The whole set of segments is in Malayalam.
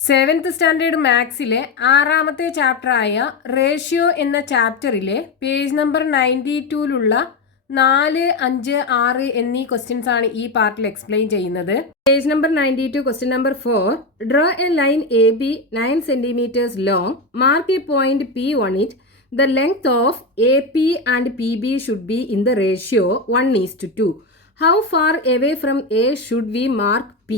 സെവൻത് സ്റ്റാൻഡേർഡ് മാത്സിലെ 6ാമത്തെ ചാപ്റ്ററായ റേഷ്യോ എന്ന ചാപ്റ്ററിലെ പേജ് നമ്പർ 92ലുള്ള 4, 5, 6 എന്നീ ക്വസ്റ്റ്യൻസ് ആണ് ഈ പാർട്ടിൽ എക്സ്പ്ലെയിൻ ചെയ്യുന്നത്. Page number 92 question number 4. Draw a line A B 9 cm long. Mark a point P on it. The length of AP and PB should be in the ratio 1:2. How far away from A should we mark P?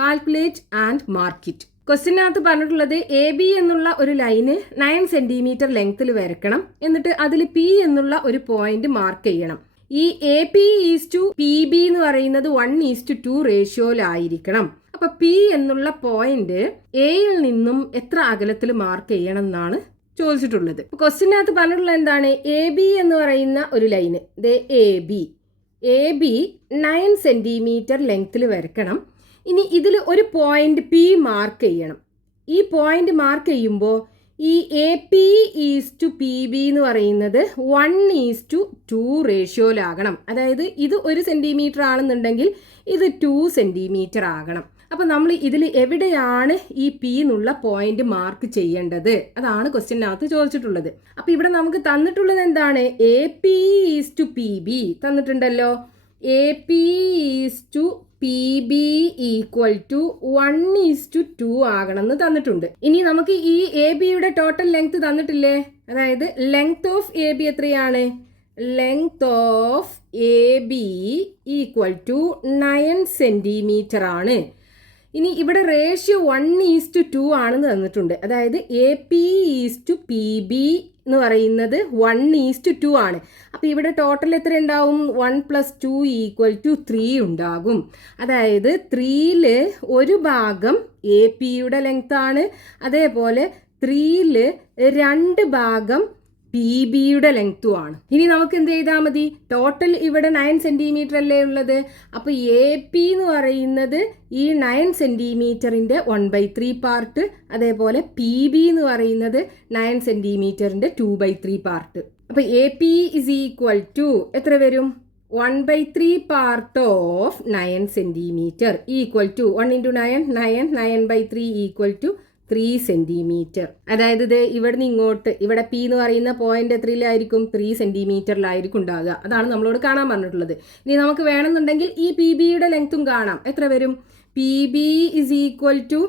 Calculate and mark it. ക്വസ്റ്റ്യനകത്ത് പറഞ്ഞിട്ടുള്ളത് എ ബി എന്നുള്ള ഒരു ലൈന് 9 cm ലെങ്ത്തിൽ വരക്കണം. എന്നിട്ട് അതിൽ പി എന്നുള്ള ഒരു പോയിന്റ് മാർക്ക് ചെയ്യണം. ഈ A P is to P B എന്ന് പറയുന്നത് 1:2 റേഷ്യോയിലായിരിക്കണം. അപ്പൊ പി എന്നുള്ള പോയിന്റ് എയിൽ നിന്നും എത്ര അകലത്തിൽ മാർക്ക് ചെയ്യണം എന്നാണ് ചോദിച്ചിട്ടുള്ളത്. ക്വസ്റ്റ്യനകത്ത് പറഞ്ഞിട്ടുള്ളത് എന്താണ്? എ ബി എന്ന് പറയുന്ന ഒരു ലൈന് എ ബി 9 cm ലെങ്ത്തിൽ വരക്കണം. ഇനി ഇതിൽ ഒരു പോയിന്റ് പി മാർക്ക് ചെയ്യണം. ഈ പോയിന്റ് മാർക്ക് ചെയ്യുമ്പോൾ ഈ A P is to P B എന്ന് പറയുന്നത് 1:2 റേഷ്യോയിലാകണം. അതായത് ഇത് 1 cm ആണെന്നുണ്ടെങ്കിൽ ഇത് 2 cm ആകണം. അപ്പം നമ്മൾ ഇതിൽ എവിടെയാണ് ഈ പി എന്നുള്ള പോയിന്റ് മാർക്ക് ചെയ്യേണ്ടത്? അതാണ് ക്വസ്റ്റ്യനകത്ത് ചോദിച്ചിട്ടുള്ളത്. അപ്പം ഇവിടെ നമുക്ക് തന്നിട്ടുള്ളത് എന്താണ്? A P is to P B തന്നിട്ടുണ്ടല്ലോ. A P is to P B equal to 1:2 ആകണമെന്ന് തന്നിട്ടുണ്ട്. ഇനി നമുക്ക് ഈ എ ബിയുടെ ടോട്ടൽ ലെങ്ത് തന്നിട്ടില്ലേ? അതായത് ലെങ്ത് ഓഫ് എ ബി എത്രയാണ്? Length of A B equal to 9 cm ആണ്. ഇനി ഇവിടെ റേഷ്യോ 1:2 ആണെന്ന് തന്നിട്ടുണ്ട്. അതായത് A P is to P B എന്ന് പറയുന്നത് 1:2 ആണ്. അപ്പോൾ ഇവിടെ ടോട്ടൽ എത്ര ഉണ്ടാവും? 1 + 2 = 3 ഉണ്ടാകും. അതായത് 3ൽ ഒരു ഭാഗം എ പിയുടെ ലെങ്ത് ആണ്. അതേപോലെ 3ൽ 2 ഭാഗം പി ബിയുടെ ലെങ്ത്തും ആണ്. ഇനി നമുക്ക് എന്ത് ചെയ്താൽ മതി? ടോട്ടൽ ഇവിടെ 9 cm അല്ലേ ഉള്ളത്. അപ്പോൾ എ പി എന്ന് പറയുന്നത് ഈ 9 cm-ന്റെ 1/3 പാർട്ട്, അതേപോലെ പി ബി എന്ന് പറയുന്നത് 9 cm-ന്റെ 2/3 പാർട്ട്. അപ്പോൾ A P is equal to എത്ര വരും? 1/3 part of 9 cm equal to 1 × 9 9 9/3 equal to 3 cm. അതായത് ഇത് ഇവിടുന്ന് ഇങ്ങോട്ട് ഇവിടെ പി എന്ന് പറയുന്ന പോയിന്റ് എത്രയിലായിരിക്കും? 3 cm ഉണ്ടാകുക. അതാണ് നമ്മളോട് കാണാൻ പറഞ്ഞിട്ടുള്ളത്. ഇനി നമുക്ക് വേണമെന്നുണ്ടെങ്കിൽ ഈ പി ബിയുടെ ലെങ്ത്തും കാണാം. എത്ര വരും? P B is equal to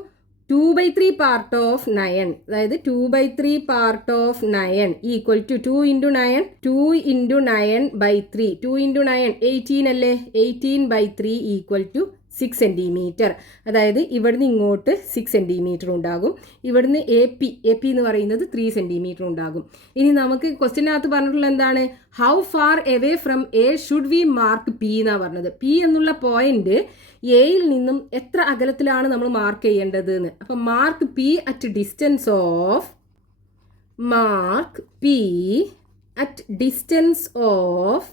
2/3 part of 9. അതായത് 2/3 പാർട്ട് ഓഫ് 9 ഈക്വൽ ടു 2 × 9 2 × 9/3 2 × 9 18 അല്ലേ? 18/3 ഈക്വൽ ടു 6 cm. അതായത് ഇവിടുന്ന് ഇങ്ങോട്ട് 6 cm ഉണ്ടാകും. ഇവിടുന്ന് എ പി എന്ന് പറയുന്നത് 3 cm ഉണ്ടാകും. ഇനി നമുക്ക് ക്വസ്റ്റ്യനകത്ത് പറഞ്ഞിട്ടുള്ള എന്താണ്? How far away from A should we mark P എന്നാണ് പറഞ്ഞത്. പി എന്നുള്ള പോയിന്റ് എയിൽ നിന്നും എത്ര അകലത്തിലാണ് നമ്മൾ മാർക്ക് ചെയ്യേണ്ടത് എന്ന്. അപ്പം mark P at distance of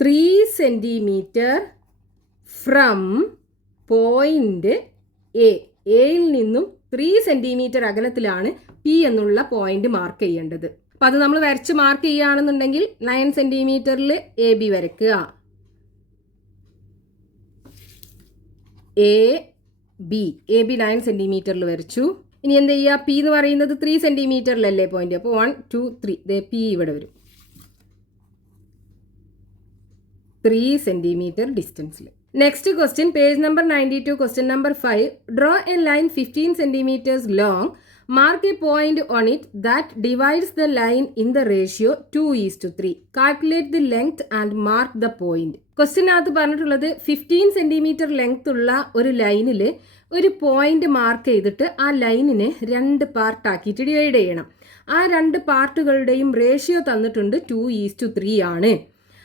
3 cm from point എയിൽ നിന്നും 3 cm അകലത്തിലാണ് പി എന്നുള്ള പോയിന്റ് മാർക്ക് ചെയ്യേണ്ടത്. അപ്പം അത് നമ്മൾ വരച്ച് മാർക്ക് ചെയ്യുകയാണെന്നുണ്ടെങ്കിൽ 9 cm എ ബി വരയ്ക്കുക. എ ബി 9 cm വരച്ചു. ഇനി എന്ത് ചെയ്യുക? പി എന്ന് പറയുന്നത് 3 cm പോയിന്റ്. അപ്പോൾ 1 2 3 പി ഇവിടെ വരും 3 cm ഡിസ്റ്റൻസിൽ. Next question page number 92 question number 5. Draw a line 15 cm long. Mark a point on it that divides the line in the ratio 2:3. Calculate the length and mark the point. ക്വസ്റ്റ്യനകത്ത് പറഞ്ഞിട്ടുള്ളത് 15 cm ലെങ്ത് ഉള്ള ഒരു ലൈനിൽ ഒരു പോയിന്റ് മാർക്ക് ചെയ്തിട്ട് ആ ലൈനിനെ 2 പാർട്ടാക്കിയിട്ട് ഡിവൈഡ് ചെയ്യണം. ആ 2 പാർട്ടുകളുടെയും റേഷ്യോ തന്നിട്ടുണ്ട് 2:3 ആണ്.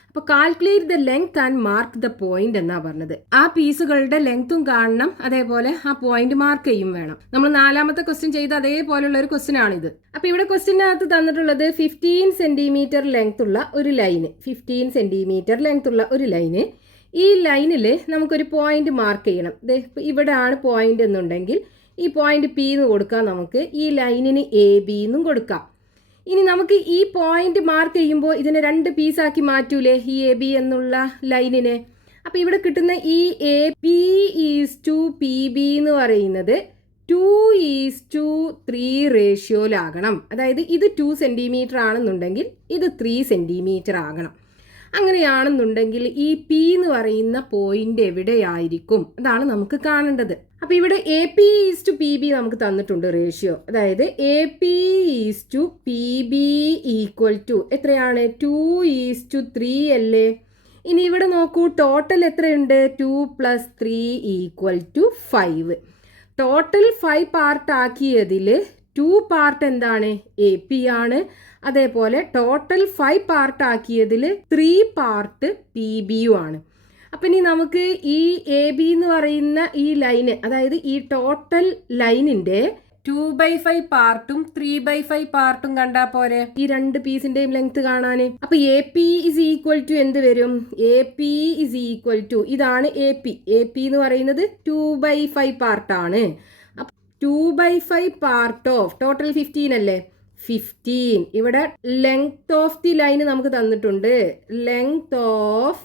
അപ്പോൾ calculate the length and mark the point എന്നാണ് പറഞ്ഞത്. ആ പീസുകളുടെ ലെങ്ത്തും കാണണം, അതേപോലെ ആ പോയിന്റ് മാർക്ക് ചെയ്യും വേണം. നമ്മൾ 4ാമത്തെ ക്വസ്റ്റ്യൻ ചെയ്ത അതേപോലെയുള്ള ഒരു ക്വസ്റ്റ്യൻ ആണിത്. അപ്പോൾ ഇവിടെ ക്വസ്റ്റ്യനകത്ത് തന്നിട്ടുള്ളത് 15 cm ലെങ്ത് ഉള്ള ഒരു ലൈന് 15 cm ലെങ്ത് ഉള്ള ഒരു ലൈന്. ഈ ലൈനിൽ നമുക്കൊരു പോയിന്റ് മാർക്ക് ചെയ്യണം. ഇവിടെ ആണ് പോയിന്റ് എന്നുണ്ടെങ്കിൽ ഈ പോയിന്റ് പി എന്ന് കൊടുക്കാം. നമുക്ക് ഈ ലൈനിന് എ ബി എന്നും കൊടുക്കാം. ഇനി നമുക്ക് ഈ പോയിന്റ് മാർക്ക് ചെയ്യുമ്പോൾ ഇതിനെ 2 പീസാക്കി മാറ്റൂലേ ഈ എ ബി എന്നുള്ള ലൈനിനെ? അപ്പോൾ ഇവിടെ കിട്ടുന്ന ഈ AP/PB എന്ന് പറയുന്നത് 2:3 റേഷ്യോയിലാകണം. അതായത് ഇത് 2 സെൻറ്റിമീറ്റർ ആണെന്നുണ്ടെങ്കിൽ ഇത് 3 സെൻറ്റിമീറ്റർ ആകണം. അങ്ങനെയാണെന്നുണ്ടെങ്കിൽ ഈ പി എന്ന് പറയുന്ന പോയിന്റ് എവിടെയായിരിക്കും, അതാണ് നമുക്ക് കാണേണ്ടത്. അപ്പോൾ ഇവിടെ AP/PB നമുക്ക് തന്നിട്ടുണ്ട് റേഷ്യോ. അതായത് AP/PB ഈക്വൽ ടു എത്രയാണ്? 2:3 അല്ലേ? ഇനി ഇവിടെ നോക്കൂ, ടോട്ടൽ എത്രയുണ്ട്? 2 + 3 = 5. ടോട്ടൽ 5 പാർട്ട് ആക്കിയതിൽ 2 പാർട്ട് എന്താണ്? AP ആണ്. അതേപോലെ ടോട്ടൽ 5 പാർട്ട് ആക്കിയതിൽ 3 പാർട്ട് PB ആണ്. അപ്പം ഇനി നമുക്ക് ഈ AB എന്ന് പറയുന്ന ഈ ലൈന്, അതായത് ഈ ടോട്ടൽ ലൈനിൻ്റെ 2/5 പാർട്ടും 3/5 പാർട്ടും കണ്ടാൽ പോരെ ഈ രണ്ട് പീസിന്റെയും ലെങ്ത് കാണാൻ. അപ്പൊ AP = എന്ത് വരും? AP = ഇതാണ് AP എന്ന് പറയുന്നത് 2/5 പാർട്ടാണ്. അപ്പൊ 2/5 പാർട്ട് ഓഫ് ടോട്ടൽ 15 അല്ലേ? 15. ഇവിടെ ലെങ്ത് ഓഫ് ദി ലൈൻ നമുക്ക് തന്നിട്ടുണ്ട്. Length of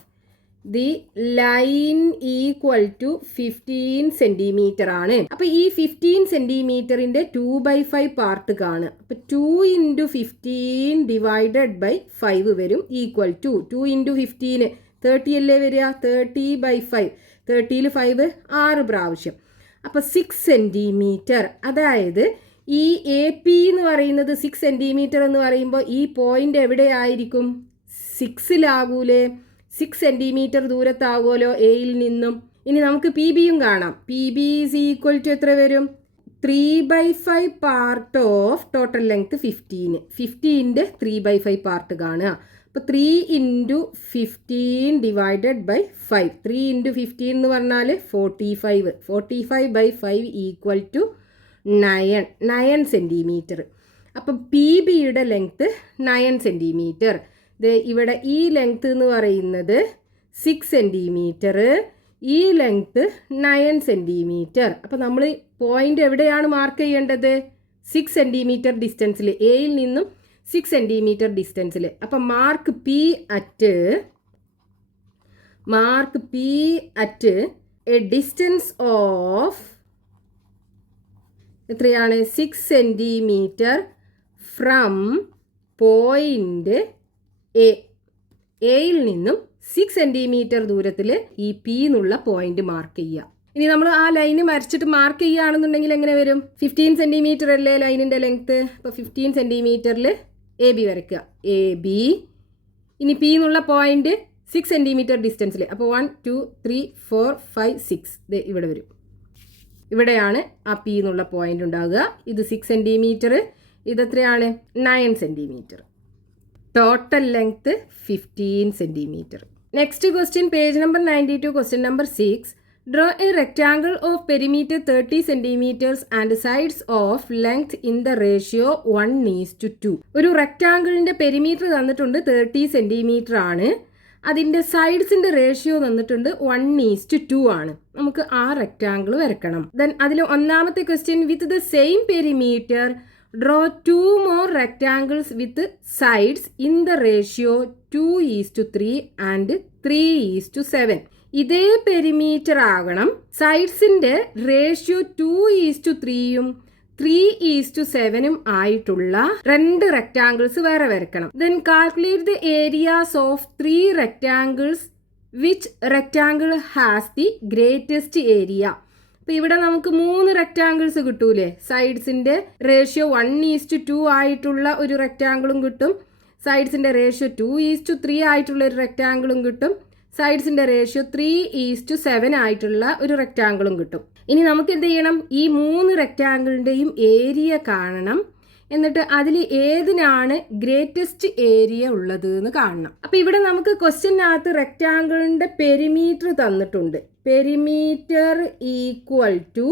the line equal to 15 centimetre ആണ്. അപ്പൊ ഈ 15 സെന്റിമീറ്ററിന്റെ 2/5 പാർട്ട് കാണുക. അപ്പൊ 2 × 15 / 5 വരും ഈക്വൽ ടു 2 × 15 30 അല്ലേ വരിക? 30/5. 30ൽ 5 6 പ്രാവശ്യം. അപ്പൊ 6 സെന്റിമീറ്റർ. അതായത് ഈ AP എന്ന് പറയുന്നത് 6 സെന്റിമീറ്റർ എന്ന് പറയുമ്പോൾ ഈ പോയിന്റ് എവിടെയായിരിക്കും? 6ലാകൂലേ? 6 സെന്റിമീറ്റർ ദൂരത്താകുമല്ലോ എയിൽ നിന്നും. ഇനി നമുക്ക് PBയും കാണാം. PB = എത്ര വരും? 3/5 part of total length 15. 15ന്റെ 3/5 part കാണുക. അപ്പോൾ 3 × 15 / 5. 3 × 15 എന്ന് പറഞ്ഞാൽ 45. 45/5 = 9 സെന്റിമീറ്റർ. അപ്പം PBയുടെ ലെങ്ത് 9 സെന്റിമീറ്റർ. ഇവിടെ ഈ ലെങ്ത് എന്ന് പറയുന്നത് 6 സെന്റിമീറ്റർ, ഈ ലെങ്ത് 9 സെന്റിമീറ്റർ. അപ്പം നമ്മൾ പോയിന്റ് എവിടെയാണ് മാർക്ക് ചെയ്യേണ്ടത്? 6 സെന്റിമീറ്റർ ഡിസ്റ്റൻസിൽ, എയിൽ നിന്നും 6 സെന്റിമീറ്റർ ഡിസ്റ്റൻസിൽ. അപ്പം mark P at A distance of എത്രയാണ്? 6 സെന്റിമീറ്റർ ഫ്രം പോയിന്റ് എയിൽ നിന്നും 6 സെന്റിമീറ്റർ ദൂരത്തിൽ ഈ P എന്നുള്ള പോയിന്റ് മാർക്ക് ചെയ്യുക. ഇനി നമ്മൾ ആ ലൈന് വരച്ചിട്ട് മാർക്ക് ചെയ്യുകയാണെന്നുണ്ടെങ്കിൽ എങ്ങനെ വരും? 15 സെന്റിമീറ്റർ അല്ലേ ലൈനിൻ്റെ ലെങ്ത്ത്? അപ്പോൾ 15 സെന്റിമീറ്ററിൽ AB വരയ്ക്കുക. AB. ഇനി P എന്നുള്ള പോയിന്റ് 6 സെന്റിമീറ്റർ ഡിസ്റ്റൻസിൽ. അപ്പോൾ 1 2 3 4 5 6 ഇവിടെ വരും. ഇവിടെയാണ് ആ P എന്നുള്ള പോയിന്റ് ഉണ്ടാകുക. ഇത് 6 സെന്റിമീറ്റർ, ഇതെത്രയാണ്? 9 centimetre. Total length 15 centimetre. Next question, page number 92, question number 6. Draw a rectangle of perimeter 30 centimetres and sides of length in the ratio 1:2. ഒരു റെക്ടാങ്കിളിന്റെ പെരിമീറ്റർ തന്നിട്ടുണ്ട് 30 സെന്റിമീറ്റർ ആണ്. അതിൻ്റെ സൈഡ്സിന്റെ റേഷ്യോ തന്നിട്ടുണ്ട് 1:2 ആണ്. നമുക്ക് ആ റെക്ടാങ്കിൾ വരക്കണം. ദെൻ അതിൽ ഒന്നാമത്തെ question, with the same perimeter draw 2 more rectangles with sides in the ratio 2:3 and 3:7. ഇതേ പെരിമീറ്റർ ആകണം. സൈഡ്സിന്റെ റേഷ്യോ 2:3 3:7 ആയിട്ടുള്ള 2 റെക്ടാങ്കിൾസ് വേറെ വരക്കണം. Then calculate the areas of 3 rectangles. Which rectangle has the greatest area? അപ്പോൾ ഇവിടെ നമുക്ക് 3 റെക്ടാങ്കിൾസ് കിട്ടൂലേ? സൈഡ്സിൻ്റെ റേഷ്യോ 1:2 ആയിട്ടുള്ള ഒരു റെക്ടാങ്കിളും കിട്ടും, സൈഡ്സിൻ്റെ റേഷ്യോ 2:3 ആയിട്ടുള്ള ഒരു റെക്ടാങ്കിളും കിട്ടും, സൈഡ്സിൻ്റെ റേഷ്യോ 3:7 ആയിട്ടുള്ള ഒരു റെക്ടാങ്കിളും കിട്ടും. ഇനി നമുക്ക് എന്ത് ചെയ്യണം? ഈ 3 റെക്ടാങ്കിളിൻ്റെയും ഏരിയ കാണണം. എന്നിട്ട് അതിൽ ഏതിനാണ് ഗ്രേറ്റസ്റ്റ് ഏരിയ ഉള്ളത് എന്ന് കാണണം. അപ്പോൾ ഇവിടെ നമുക്ക് ക്വസ്റ്റ്യനകത്ത് റെക്ടാങ്കിളിൻ്റെ പെരിമീറ്റർ തന്നിട്ടുണ്ട്. പെരിമീറ്റർ ഈക്വൽ ടു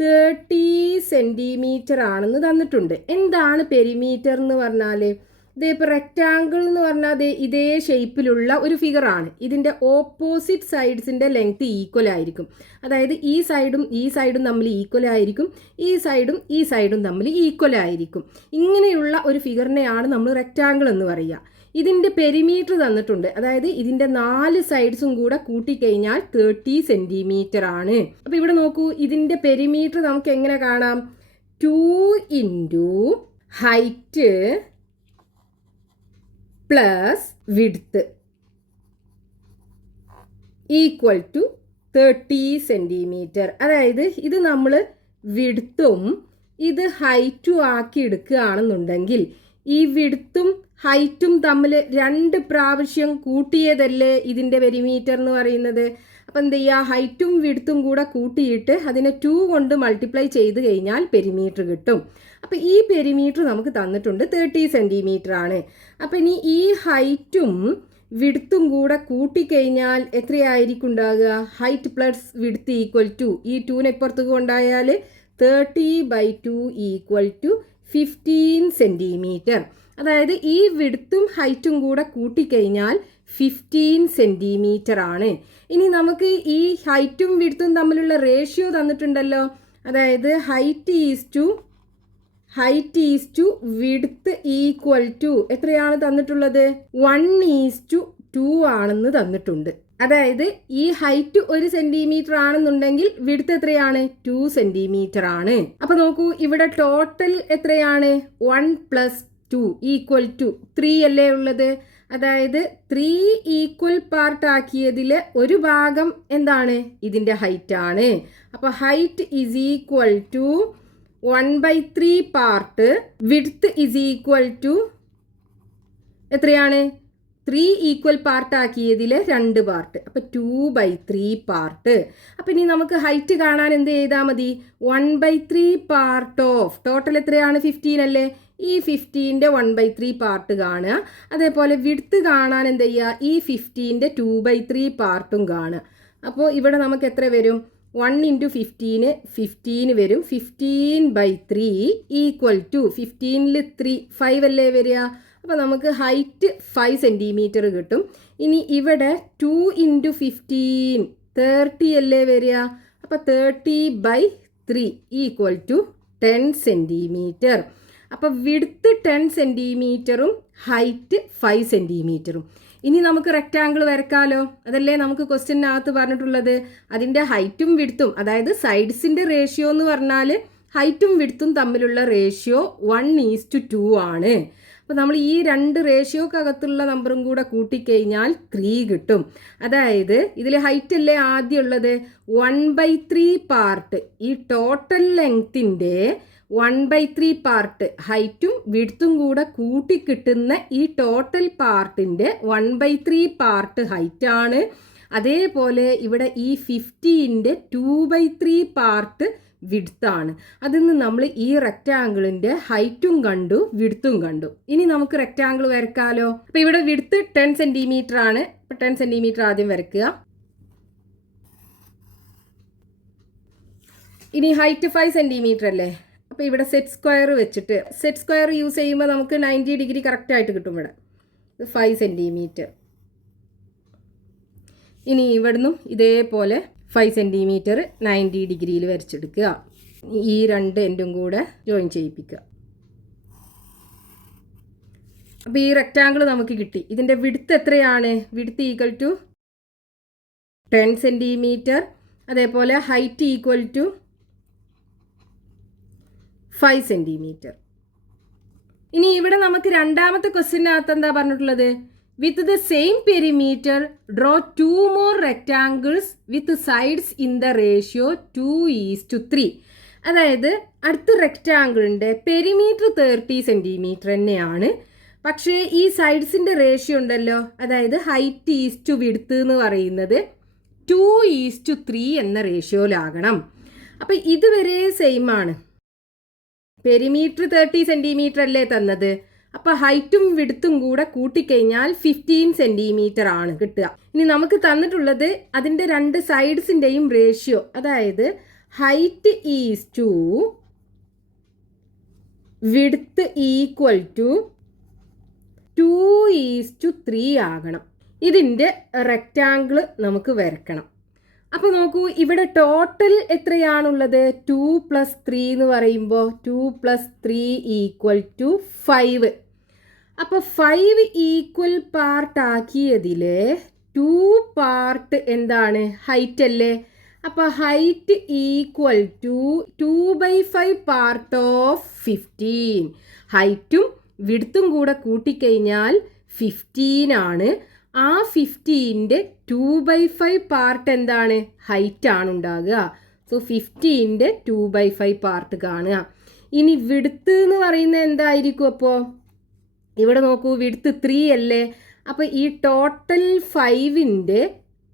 30 സെൻറ്റിമീറ്റർ ആണെന്ന് തന്നിട്ടുണ്ട്. എന്താണ് പെരിമീറ്റർ എന്ന് പറഞ്ഞാൽ? ഇത് ഇപ്പോൾ റെക്ടാങ്കിൾ എന്ന് പറഞ്ഞാൽ ഇതേ ഷേപ്പിലുള്ള ഒരു ഫിഗറാണ്. ഇതിൻ്റെ ഓപ്പോസിറ്റ് സൈഡ്സിൻ്റെ ലെങ്ത് ഈക്വൽ ആയിരിക്കും. അതായത് ഈ സൈഡും തമ്മിൽ ഈക്വൽ ആയിരിക്കും, ഈ സൈഡും തമ്മിൽ ഈക്വൽ ആയിരിക്കും. ഇങ്ങനെയുള്ള ഒരു ഫിഗറിനെയാണ് നമ്മൾ റെക്ടാങ്കിൾ എന്ന് പറയുക. ഇതിൻ്റെ പെരിമീറ്റർ തന്നിട്ടുണ്ട്. അതായത് ഇതിൻ്റെ 4 സൈഡ്സും കൂടെ കൂട്ടിക്കഴിഞ്ഞാൽ 30 സെൻറ്റിമീറ്റർ ആണ്. അപ്പോൾ ഇവിടെ നോക്കൂ, ഇതിൻ്റെ പെരിമീറ്റർ നമുക്ക് എങ്ങനെ കാണാം? 2 into height plus width equal to 30 centimetre. അതായത് ഇത് നമ്മൾ വിഡ്ത്തും ഇത് ഹൈറ്റും ആക്കി എടുക്കുകയാണെന്നുണ്ടെങ്കിൽ ഈ വിഡ്ത്തും ഹൈറ്റും തമ്മിൽ 2 പ്രാവശ്യം കൂട്ടിയതല്ലേ ഇതിൻ്റെ പെരിമീറ്റർ എന്ന് പറയുന്നത്. അപ്പം എന്ത് ചെയ്യുക? ഹൈറ്റും വിഡ്ത്തും കൂടെ കൂട്ടിയിട്ട് അതിനെ 2 കൊണ്ട് മൾട്ടിപ്ലൈ ചെയ്ത് കഴിഞ്ഞാൽ പെരിമീറ്റർ കിട്ടും. അപ്പോൾ ഈ പെരിമീറ്റർ നമുക്ക് തന്നിട്ടുണ്ട് 30 സെൻറ്റിമീറ്റർ ആണ്. അപ്പം ഇനി ഈ ഹൈറ്റും വിഡ്ത്തും കൂടെ കൂട്ടിക്കഴിഞ്ഞാൽ എത്രയായിരിക്കും ഉണ്ടാകുക? Height plus width equal to, ഈ 2നെ ഇപ്പുറത്തേക്ക് കൊണ്ടായാൽ 30/2 ഈക്വൽ ടു 15 സെൻറ്റിമീറ്റർ. അതായത് ഈ വിഡ്ത്തും ഹൈറ്റും കൂടെ കൂട്ടിക്കഴിഞ്ഞാൽ 15 സെൻറ്റിമീറ്റർ ആണ്. ഇനി നമുക്ക് ഈ ഹൈറ്റും വിഡ്ത്തും തമ്മിലുള്ള റേഷ്യോ തന്നിട്ടുണ്ടല്ലോ. അതായത് height is to width equal to എത്രയാണ് തന്നിട്ടുള്ളത്? 1:2 ആണെന്ന് തന്നിട്ടുണ്ട്. അതായത് ഈ ഹൈറ്റ് 1 സെൻറ്റിമീറ്റർ ആണെന്നുണ്ടെങ്കിൽ വിഡ്ത്ത് എത്രയാണ്? 2 സെൻറ്റിമീറ്റർ ആണ്. അപ്പോൾ നോക്കൂ, ഇവിടെ ടോട്ടൽ എത്രയാണ്? 1 + 2 ഈക്വൽ ടു 3 അല്ലേ ഉള്ളത്. അതായത് 3 ഈക്വൽ പാർട്ട് ആക്കിയതിൽ ഒരു ഭാഗം എന്താണ്? ഇതിൻ്റെ ഹൈറ്റ് ആണ്. അപ്പോൾ height is equal to 1/3 part, width is equal to എത്രയാണ്? 3 ഈക്വൽ പാർട്ട് ആക്കിയതിൽ 2 പാർട്ട്, അപ്പോൾ 2/3 പാർട്ട്. അപ്പോൾ ഇനി നമുക്ക് ഹൈറ്റ് കാണാൻ എന്ത് ചെയ്താൽ മതി? 1/3 പാർട്ട് ഓഫ് ടോട്ടൽ എത്രയാണ്? 15 അല്ലേ. ഈ 15ൻ്റെ 1/3 പാർട്ട് കാണുക. അതേപോലെ വിഡ്ത്ത് കാണാൻ എന്ത് ചെയ്യുക? ഈ 15ൻ്റെ 2/3 പാർട്ടും കാണുക. അപ്പോൾ ഇവിടെ നമുക്ക് എത്ര വരും? 1 × 15 വരും. 15/3 ഈക്വൽ ടു 15ൽ 3 5 അല്ലേ വരിക. അപ്പോൾ നമുക്ക് ഹൈറ്റ് 5 സെൻറ്റിമീറ്റർ കിട്ടും. ഇനി ഇവിടെ 2 × 15 30 അല്ലേ വരിക. അപ്പോൾ 30/3 ഈക്വൽ ടു 10 സെൻറ്റിമീറ്റർ. അപ്പോൾ വിഡ്ത്ത് 10 സെൻറ്റിമീറ്ററും ഹൈറ്റ് 5 സെൻറ്റിമീറ്ററും. ഇനി നമുക്ക് റെക്റ്റാങ്കിൾ വരക്കാലോ. അതല്ലേ നമുക്ക് ക്വസ്റ്റ്യനകത്ത് പറഞ്ഞിട്ടുള്ളത്. അതിൻ്റെ ഹൈറ്റും വിഡ്ത്തും, അതായത് സൈഡ്സിൻ്റെ റേഷ്യോ എന്ന് പറഞ്ഞാൽ ഹൈറ്റും വിഡ്ത്തും തമ്മിലുള്ള റേഷ്യോ 1:2 ആണ്. അപ്പോൾ നമ്മൾ ഈ 2 റേഷ്യോക്കകത്തുള്ള നമ്പറും കൂടെ കൂട്ടിക്കഴിഞ്ഞാൽ 3 കിട്ടും. അതായത് ഇതിൽ ഹൈറ്റ് അല്ലേ ആദ്യം ഉള്ളത്? 1/3 പാർട്ട്, ഈ ടോട്ടൽ ലെങ്ത്തിൻ്റെ 1/3 പാർട്ട് ഹൈറ്റും വിഡ്ത്തും കൂടെ കൂട്ടിക്കിട്ടുന്ന ഈ ടോട്ടൽ പാർട്ടിൻ്റെ 1/3 പാർട്ട് ഹൈറ്റാണ്. അതേപോലെ ഇവിടെ ഈ 15ൻ്റെ 2/3 പാർട്ട് വിഡ്ത്താണ്. അതിൽ നിന്ന് നമ്മൾ ഈ റെക്റ്റാങ്കിളിൻ്റെ ഹൈറ്റും കണ്ടു, വിഡ്ത്തും കണ്ടു. ഇനി നമുക്ക് റെക്റ്റാങ്കിൾ വരക്കാലോ. അപ്പോൾ ഇവിടെ വിഡ്ത്ത് 10 സെൻറ്റിമീറ്റർ ആണ്. അപ്പോൾ 10 സെൻറ്റിമീറ്റർ ആദ്യം വരയ്ക്കുക. ഇനി ഹൈറ്റ് 5 സെൻറ്റിമീറ്റർ അല്ലേ. അപ്പോൾ ഇവിടെ സെറ്റ് സ്ക്വയർ വെച്ചിട്ട് സെറ്റ് സ്ക്വയർ യൂസ് ചെയ്യുമ്പോൾ നമുക്ക് 90 ഡിഗ്രി കറക്റ്റായിട്ട് കിട്ടും. ഇവിടെ 5 സെൻറ്റിമീറ്റർ. ഇനി ഇവിടുന്നും ഇതേപോലെ 5 സെൻറ്റിമീറ്റർ 90 ഡിഗ്രിയിൽ വരച്ചെടുക്കുക. ഈ 2 എൻഡും കൂടെ ജോയിൻ ചെയ്യിപ്പിക്കുക. അപ്പോൾ ഈ റെക്റ്റാങ്കിൾ നമുക്ക് കിട്ടി. ഇതിൻ്റെ വിഡ്ത്ത് എത്രയാണ്? Width equal to 10 centimetre. അതേപോലെ ഹൈറ്റ് ഈക്വൽ ടു 5 സെൻറ്റിമീറ്റർ. ഇനി ഇവിടെ നമുക്ക് രണ്ടാമത്തെ ക്വസ്റ്റ്യനകത്ത് എന്താ പറഞ്ഞിട്ടുള്ളത്? With the same perimeter draw 2 more rectangles with sides in the ratio 2:3. അതായത് അടുത്ത റെക്റ്റാങ്കിളിൻ്റെ പെരിമീറ്റർ 30 സെൻറ്റിമീറ്റർ തന്നെയാണ്. പക്ഷേ ഈ സൈഡ്സിൻ്റെ റേഷ്യോ ഉണ്ടല്ലോ, അതായത് ഹൈറ്റ് ഈസ് വിഡ്ത്ത് എന്ന് പറയുന്നത് 2:3 എന്ന റേഷ്യോയിലാകണം. അപ്പോൾ ഇതുവരെ സെയിം ആണ്. പെരിമീറ്റർ 30 സെൻറ്റിമീറ്റർ അല്ലേ തന്നത്. അപ്പോൾ ഹൈറ്റും വിഡ്ത്തും കൂടെ കൂട്ടിക്കഴിഞ്ഞാൽ 15 സെൻറ്റിമീറ്റർ ആണ് കിട്ടുക. ഇനി നമുക്ക് തന്നിട്ടുള്ളത് അതിൻ്റെ 2 സൈഡ്സിൻ്റെയും റേഷ്യോ, അതായത് height is to width equal to 2:3 ആകണം. ഇതിൻ്റെ റെക്റ്റാങ്കിൾ നമുക്ക് വരക്കണം. അപ്പോൾ നോക്കൂ, ഇവിടെ ടോട്ടൽ എത്രയാണുള്ളത്? 2 + 3 എന്ന് പറയുമ്പോൾ 2 + 3 ഈക്വൽ ടു 5. അപ്പോൾ 5 ഈക്വൽ പാർട്ട് ആക്കിയതിൽ 2 പാർട്ട് എന്താണ്? ഹൈറ്റ് അല്ലേ? അപ്പോൾ height equal to 2/5 part of 15. ഹൈറ്റും വിഡ്ത്തും കൂടെ കൂട്ടിക്കഴിഞ്ഞാൽ 15 ആണ്. ആ 15ൻ്റെ 2/5 പാർട്ട് എന്താണ്? ഹൈറ്റ് ആണ് ഉണ്ടാകുക. സോ 15ൻ്റെ 2/5 പാർട്ട് കാണുക. ഇനി വിഡ്ത്ത് എന്ന് പറയുന്നത് എന്തായിരിക്കും? അപ്പോൾ ഇവിടെ നോക്കൂ, വിഡ്ത്ത് 3 അല്ലേ? അപ്പോൾ ഈ ടോട്ടൽ 5ൻ്റെ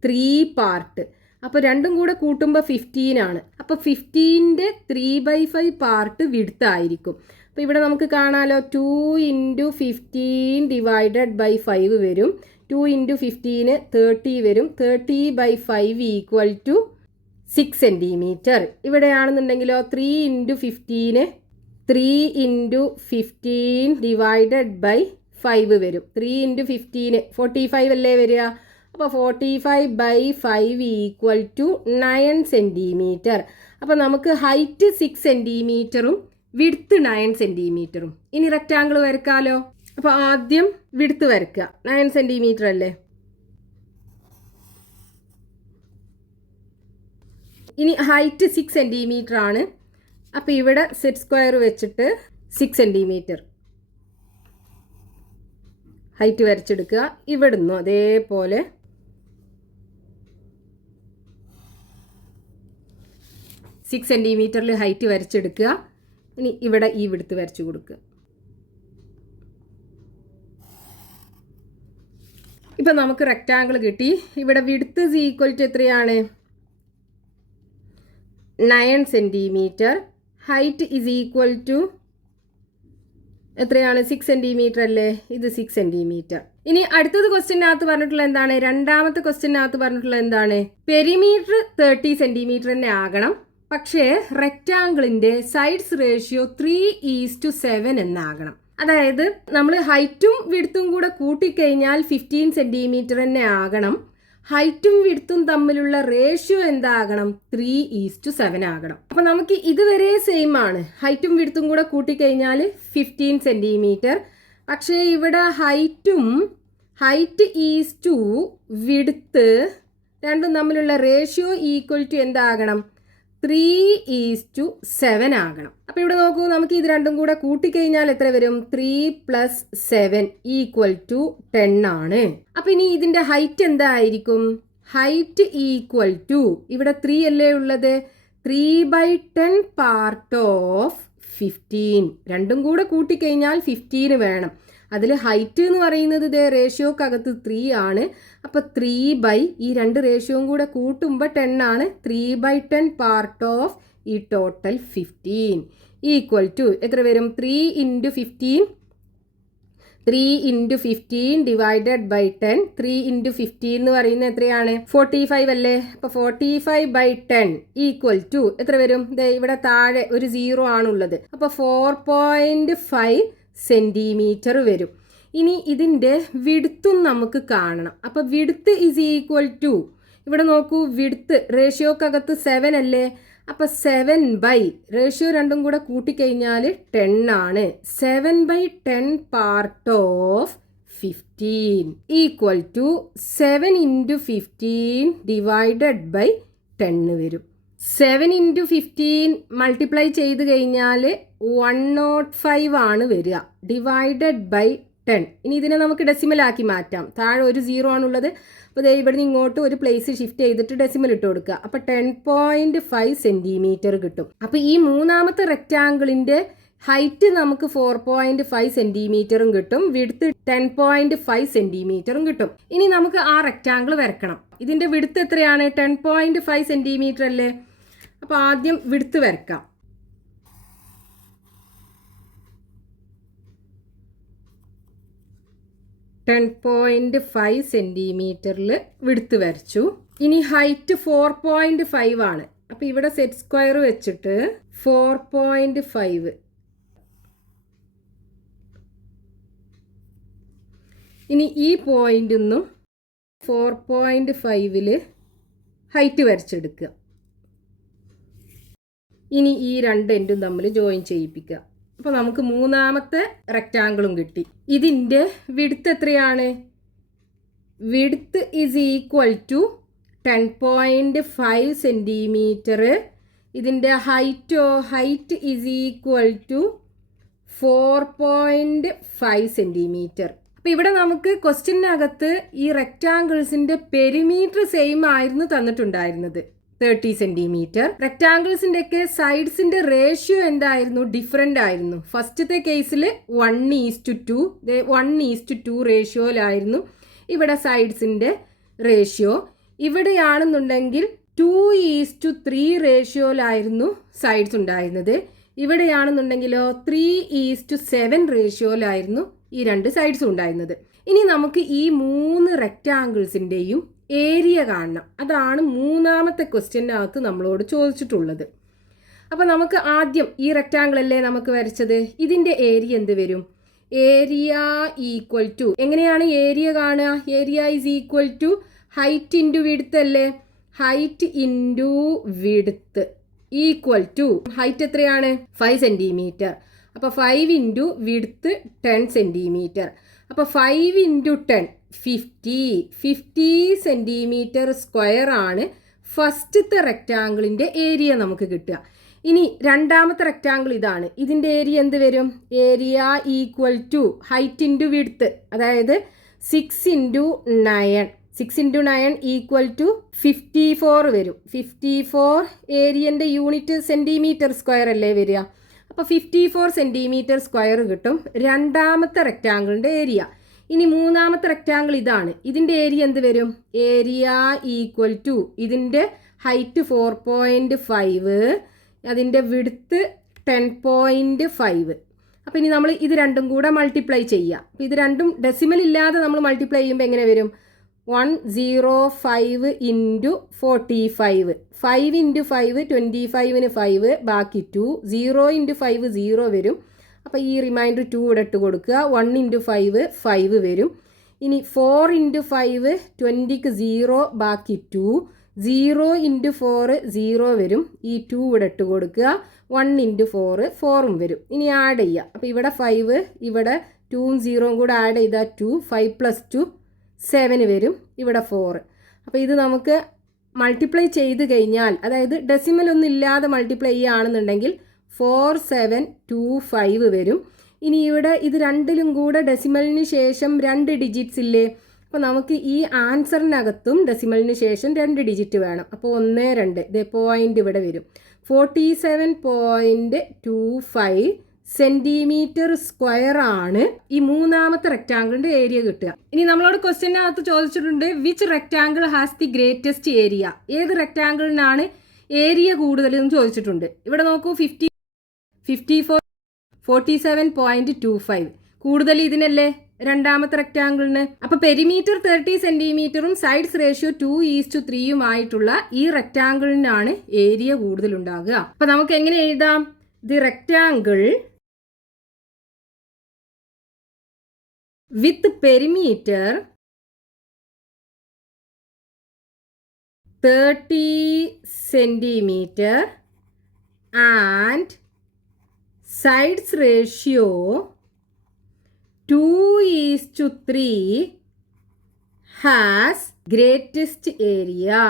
3 പാർട്ട്. അപ്പോൾ രണ്ടും കൂടെ കൂട്ടുമ്പോൾ 15 ആണ്. അപ്പോൾ 15ൻ്റെ 3/5 പാർട്ട് വിഡ്ത്ത് ആയിരിക്കും. അപ്പോൾ ഇവിടെ നമുക്ക് കാണാമല്ലോ, 2 × 15 ഡിവൈഡഡ് ബൈ 5 വരും. 2 × 15 30 വരും. 30/5 ഈക്വൽ ടു 6 സെൻറ്റിമീറ്റർ. ഇവിടെയാണെന്നുണ്ടെങ്കിലോ 3 × 15 3 × 15 ഡിവൈഡഡ് ബൈ 5 വരും. 3 × 15 45 അല്ലേ വരിക? അപ്പോൾ 45/5 ഈക്വൽ ടു 9 സെൻറ്റിമീറ്റർ. അപ്പോൾ നമുക്ക് ഹൈറ്റ് 6 സെൻറ്റിമീറ്ററും വിഡ്ത്ത് 9 സെൻറ്റിമീറ്ററും. ഇനി റെക്റ്റാങ്കിൾ വരക്കാലോ. അപ്പോൾ ആദ്യം വിഡ്ത്ത് വരക്കുക. 9 സെൻറ്റിമീറ്റർ അല്ലേ? ഇനി ഹൈറ്റ് 6 സെൻറ്റിമീറ്റർ ആണ്. അപ്പോൾ ഇവിടെ സെറ്റ് സ്ക്വയർ വെച്ചിട്ട് 6 സെൻറ്റിമീറ്റർ ഹൈറ്റ് വരച്ചെടുക്കുക. ഇവിടുന്നു അതേപോലെ 6 സെൻറ്റിമീറ്ററിൽ ഹൈറ്റ് വരച്ചെടുക്കുക. ഇനി ഇവിടെ ഈ വിഡ്ത്ത് വരച്ചു കൊടുക്കുക. ഇപ്പം നമുക്ക് റെക്റ്റാങ്കിൾ കിട്ടി. ഇവിടെ വിഡ്ത്ത് ഈക്വൽ ടു എത്രയാണ്? 9 centimetre. Height is equal to എത്രയാണ്? 6 സെൻറ്റിമീറ്റർ അല്ലേ? ഇത് 6 സെൻറ്റിമീറ്റർ. ഇനി അടുത്തത് ക്വസ്റ്റ്യനകത്ത് പറഞ്ഞിട്ടുള്ള എന്താണ്? രണ്ടാമത്തെ ക്വസ്റ്റ്യനകത്ത് പറഞ്ഞിട്ടുള്ള എന്താണ്? പെരിമീറ്റർ 30 സെൻറ്റിമീറ്റർ തന്നെ ആകണം. പക്ഷേ റെക്റ്റാങ്കിളിൻ്റെ സൈഡ്സ് റേഷ്യോ 3:7 എന്നാകണം. അതായത് നമ്മൾ ഹൈറ്റും വിഡ്ത്തും കൂടെ കൂട്ടിക്കഴിഞ്ഞാൽ 15 സെൻറ്റിമീറ്റർ തന്നെ ആകണം. ഹൈറ്റും വിഡ്ത്തും തമ്മിലുള്ള റേഷ്യോ എന്താകണം? 3:7 ആകണം. അപ്പോൾ നമുക്ക് ഇതുവരെ സെയിം ആണ്. ഹൈറ്റും വിഡ്ത്തും കൂടെ കൂട്ടിക്കഴിഞ്ഞാൽ 15 സെൻറ്റിമീറ്റർ. പക്ഷേ ഇവിടെ ഹൈറ്റ് ഈസ് ടു വിഡ്ത്ത് രണ്ടും തമ്മിലുള്ള റേഷ്യോ ഈക്വൽ ടു എന്താകണം? 3:7 ആകണം. അപ്പോൾ ഇവിടെ നോക്കൂ, നമുക്ക് ഇത് രണ്ടും കൂടെ കൂട്ടിക്കഴിഞ്ഞാൽ എത്ര വരും? 3 + 7 ഈക്വൽ ടു 10 ആണ്. അപ്പം ഇനി ഇതിൻ്റെ ഹൈറ്റ് എന്തായിരിക്കും? ഹൈറ്റ് ഈക്വൽ ടു ഇവിടെ 3 അല്ലേ ഉള്ളത്? 3/10 പാർട്ട് ഓഫ് 15. രണ്ടും കൂടെ കൂട്ടിക്കഴിഞ്ഞാൽ 15 വേണം. അതിൽ ഹൈറ്റ് എന്ന് പറയുന്നത് ഇതേ റേഷ്യോക്കകത്ത് 3 ആണ്. അപ്പോൾ 3 ഈ രണ്ട് റേഷ്യോയും കൂടെ കൂട്ടുമ്പോൾ 10 ആണ്. 3/10 പാർട്ട് ഓഫ് ഈ ടോട്ടൽ 15 ഈക്വൽ ടു എത്ര വരും? 3 × 15 ഡിവൈഡഡ് ബൈ 10. 3 × 15 എന്ന് പറയുന്നത് എത്രയാണ്? 45 അല്ലേ? അപ്പോൾ 45/10 ഈക്വൽ ടു എത്ര വരും? ഇവിടെ താഴെ ഒരു 0 ആണുള്ളത്. അപ്പോൾ 4.5 സെൻറ്റിമീറ്റർ വരും. ഇനി ഇതിൻ്റെ വിഡ്ത്തും നമുക്ക് കാണണം. അപ്പോൾ വിഡ്ത്ത് ഈസ് ഈക്വൽ ടു ഇവിടെ നോക്കൂ, വിഡ്ത്ത് റേഷ്യോക്കകത്ത് 7 അല്ലേ? അപ്പോൾ 7 റേഷ്യോ രണ്ടും കൂടെ കൂട്ടിക്കഴിഞ്ഞാൽ 10 ആണ്. 7/10 part of 15 equal to 7 × 15 divided by 10 വരും. 7 × 15 മൾട്ടിപ്ലൈ ചെയ്ത് കഴിഞ്ഞാൽ 105 ആണ് വരിക. Divided by 10. ഇനി ഇതിനെ നമുക്ക് ഡെസിമൽ ആക്കി മാറ്റാം. താഴെ ഒരു 0 ആണുള്ളത്. അപ്പോൾ ഇവിടെ നിന്ന് ഇങ്ങോട്ട് ഒരു പ്ലേസ് ഷിഫ്റ്റ് ചെയ്തിട്ട് ഡെസിമൽ ഇട്ട് കൊടുക്കുക. അപ്പോൾ 10.5 സെൻറ്റിമീറ്റർ കിട്ടും. അപ്പോൾ ഈ മൂന്നാമത്തെ റെക്റ്റാങ്കിളിൻ്റെ ഹൈറ്റ് നമുക്ക് 4.5 സെൻറ്റിമീറ്ററും കിട്ടും. വിഡ്ത്ത് 10.5 സെൻറ്റിമീറ്ററും കിട്ടും. ഇനി നമുക്ക് ആ റെക്റ്റാങ്കിൾ വരക്കണം. ഇതിൻ്റെ വിഡ്ത്ത് എത്രയാണ്? 10.5 സെൻറ്റിമീറ്റർ അല്ലേ? അപ്പോൾ ആദ്യം വിഡ്ത്ത് വരക്കാം. $10.5 സെൻറ്റിമീറ്ററിൽ വിഡ്ത്ത് വരച്ചു. ഇനി ഹൈറ്റ് 4.5 ആണ്. അപ്പോൾ ഇവിടെ സെറ്റ് സ്ക്വയർ വെച്ചിട്ട് 4.5. ഇനി ഈ പോയിന്റിൽ നിന്നും 4.5ൽ ഹൈറ്റ് വരച്ചെടുക്കുക. ഇനി ഈ രണ്ട് എൻഡും തമ്മിൽ ജോയിൻ ചെയ്യിപ്പിക്കുക. അപ്പോൾ നമുക്ക് മൂന്നാമത്തെ റെക്റ്റാങ്കിളും കിട്ടി. ഇതിൻ്റെ വിഡ്ത്ത് എത്രയാണ്? Width is equal to 10.5 centimetre. ഇതിൻ്റെ height is equal to 4.5 centimetre. അപ്പോൾ ഇവിടെ നമുക്ക് ക്വസ്റ്റ്യനകത്ത് ഈ റെക്റ്റാങ്കിൾസിൻ്റെ പെരിമീറ്റർ സെയിം ആയിരുന്നു തന്നിട്ടുണ്ടായിരുന്നത്, 30 സെൻറ്റിമീറ്റർ. റെക്റ്റാങ്കിൾസിൻ്റെ ഒക്കെ സൈഡ്സിൻ്റെ റേഷ്യോ എന്തായിരുന്നു? ഡിഫറെൻ്റ് ആയിരുന്നു. ഫസ്റ്റത്തെ കേസിൽ 1:2, 1:2 റേഷ്യോയിലായിരുന്നു ഇവിടെ സൈഡ്സിൻ്റെ റേഷ്യോ. ഇവിടെയാണെന്നുണ്ടെങ്കിൽ 2:3 റേഷ്യോയിലായിരുന്നു സൈഡ്സ് ഉണ്ടായിരുന്നത്. ഇവിടെയാണെന്നുണ്ടെങ്കിലോ 3:7 റേഷ്യോയിലായിരുന്നു ഈ രണ്ട് സൈഡ്സും ഉണ്ടായിരുന്നത്. ഇനി നമുക്ക് ഈ 3 റെക്റ്റാങ്കിൾസിൻ്റെയും ഏരിയ കാണണം. അതാണ് മൂന്നാമത്തെ ക്വസ്റ്റ്യനകത്ത് നമ്മളോട് ചോദിച്ചിട്ടുള്ളത്. അപ്പോൾ നമുക്ക് ആദ്യം ഈ റെക്റ്റാങ്കിൾ അല്ലേ നമുക്ക് വരച്ചത്, ഇതിൻ്റെ ഏരിയ എന്ത് വരും? ഏരിയ ഈക്വൽ ടു, എങ്ങനെയാണ് ഏരിയ കാണുക? Area is equal to height into width അല്ലേ? Height into width equal to, height എത്രയാണ്? 5 സെൻറ്റിമീറ്റർ. അപ്പോൾ 5 ഇൻറ്റു വിഡ്ത്ത് 10 സെൻറ്റിമീറ്റർ. അപ്പോൾ 5 ഇൻറ്റു 10 50 സെൻറ്റിമീറ്റർ സ്ക്വയർ ആണ് ഫസ്റ്റത്തെ റെക്റ്റാങ്കിളിൻ്റെ ഏരിയ നമുക്ക് കിട്ടുക. ഇനി രണ്ടാമത്തെ റെക്റ്റാങ്കിൾ ഇതാണ്. ഇതിൻ്റെ ഏരിയ എന്ത് വരും? Area equal to height into width, അതായത് 6 ഇൻറ്റു 9 ഈക്വൽ ടു 54 വരും. 54 ഏരിയൻ്റെ യൂണിറ്റ് സെൻറ്റിമീറ്റർ സ്ക്വയർ അല്ലേ വരിക? അപ്പോൾ 54 സെൻറ്റിമീറ്റർ സ്ക്വയർ കിട്ടും രണ്ടാമത്തെ റെക്റ്റാങ്കിളിൻ്റെ ഏരിയ. ഇനി മൂന്നാമത്തെ റെക്റ്റാങ്കിൾ ഇതാണ്. ഇതിൻ്റെ ഏരിയ എന്ത് വരും? ഏരിയ ഈക്വൽ ടു, ഇതിൻ്റെ ഹൈറ്റ് 4.5, അതിൻ്റെ വിഡ്ത്ത് 10.5. അപ്പോൾ ഇനി നമ്മൾ ഇത് രണ്ടും കൂടെ മൾട്ടിപ്ലൈ ചെയ്യുക. അപ്പോൾ ഇത് രണ്ടും ഡെസിമൽ ഇല്ലാതെ നമ്മൾ മൾട്ടിപ്ലൈ ചെയ്യുമ്പോൾ എങ്ങനെ വരും? 105 ഇൻറ്റു 45, 5 ഇൻറ്റു 5 25-ന് 5, ബാക്കി 2, 0 ഇൻറ്റു 5 0 വരും. അപ്പോൾ ഈ റിമൈൻഡർ 2 ഇവിടെ ഇട്ട് കൊടുക്കുക. 1 ഇൻറ്റു 5 5 വരും. ഇനി 4 ഇൻറ്റു 5 20-ക്ക് 0, ബാക്കി 2, 0 ഇൻറ്റു 4 0 വരും. ഈ 2 ഇവിടെ ഇട്ട് കൊടുക്കുക. 1 ഇൻറ്റു 4 4ഉം വരും. ഇനി ആഡ് ചെയ്യുക. അപ്പോൾ ഇവിടെ 5, ഇവിടെ 2ഉം 0ഉം കൂടെ ആഡ് ചെയ്താൽ 2, 5 + 2 7 വരും. ഇവിടെ 4. അപ്പോൾ ഇത് നമുക്ക് മൾട്ടിപ്ലൈ ചെയ്ത് കഴിഞ്ഞാൽ, അതായത് ഡെസിമൽ ഒന്നും ഇല്ലാതെ മൾട്ടിപ്ലൈ ചെയ്യുകയാണെന്നുണ്ടെങ്കിൽ 4725 വരും. ഇനി ഇവിടെ ഇത് രണ്ടിലും കൂടെ ഡെസിമലിന് ശേഷം 2 ഡിജിറ്റ്സ് ഇല്ലേ? അപ്പോൾ നമുക്ക് ഈ ആൻസറിനകത്തും ഡെസിമലിന് ശേഷം 2 ഡിജിറ്റ് വേണം. അപ്പോൾ 1 2 ഇതേ പോയിന്റ് ഇവിടെ വരും. 47.25 സെൻറ്റിമീറ്റർ സ്ക്വയർ ആണ് ഈ മൂന്നാമത്തെ റെക്റ്റാങ്കിളിൻ്റെ ഏരിയ കിട്ടുക. ഇനി നമ്മളോട് ക്വസ്റ്റ്യനകത്ത് ചോദിച്ചിട്ടുണ്ട്, which rectangle has the greatest area? ഏത് റെക്റ്റാങ്കിളിനാണ് ഏരിയ കൂടുതലെന്ന് ചോദിച്ചിട്ടുണ്ട്. ഇവിടെ നോക്കൂ, 54 47.25 കൂടുതൽ ഇതിനല്ലേ, രണ്ടാമത്തെ റെക്റ്റാങ്കിളിന്. അപ്പോൾ പെരിമീറ്റർ 30 സെൻറ്റിമീറ്ററും സൈഡ്സ് റേഷ്യോ 2:3 ആയിട്ടുള്ള ഈ റെക്റ്റാങ്കിളിനാണ് ഏരിയ കൂടുതലുണ്ടാകുക. അപ്പോൾ നമുക്ക് എങ്ങനെ എഴുതാം? The rectangle with perimeter 30 centimetre and sides ratio 2:3 has greatest area.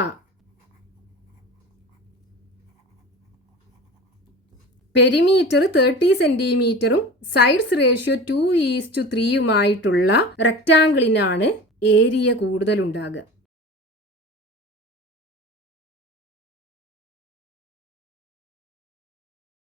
Perimeter 30 സെൻറ്റിമീറ്ററും സൈഡ്സ് റേഷ്യോ 2:3 റെക്റ്റാങ്കിളിനാണ് ഏരിയ കൂടുതലുണ്ടാകുക.